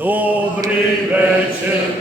Добрий вечір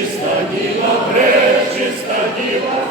Пречиста діва, пречиста діва,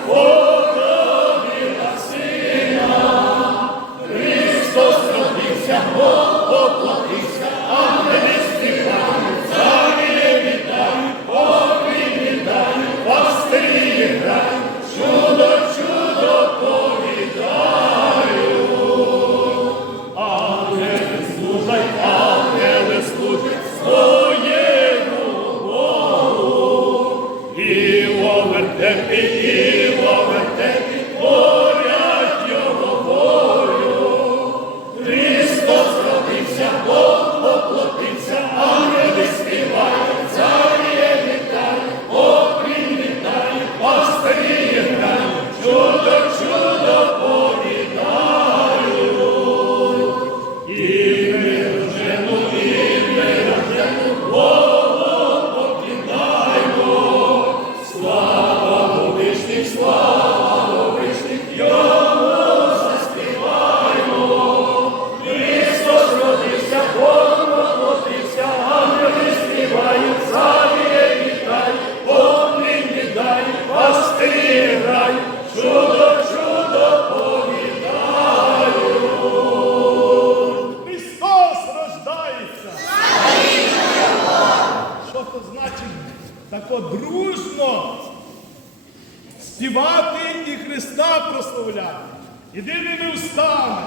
співати і Христа прославляти? Єдиними устами,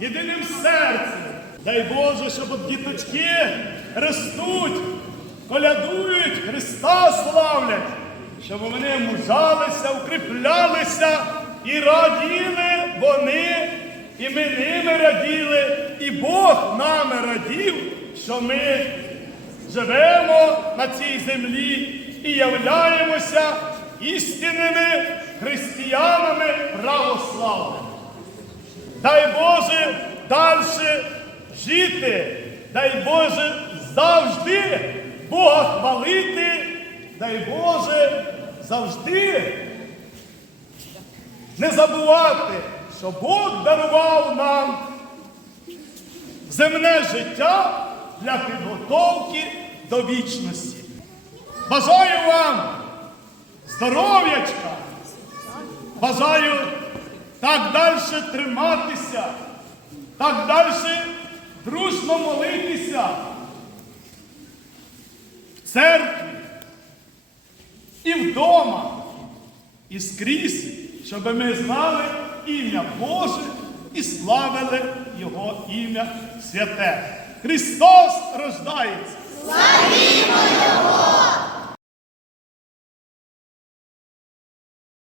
єдиним серцем. Дай Боже, щоб от діточки ростуть, колядують, Христа славлять, щоб вони мужалися, укріплялися і раділи вони, і ми ними раділи, і Бог нами радів, що ми живемо на цій землі і являємося істинними християнами православними. Дай Боже далі жити, дай Боже завжди Бога хвалити, дай Боже завжди не забувати, що Бог дарував нам земне життя для підготовки до вічності. Бажаю вам здоров'ячка, бажаю так далі триматися, так далі дружно молитися в церкві і вдома, і скрізь, щоб ми знали ім'я Боже і славили Його ім'я святе. Христос рождається! Славімо Його!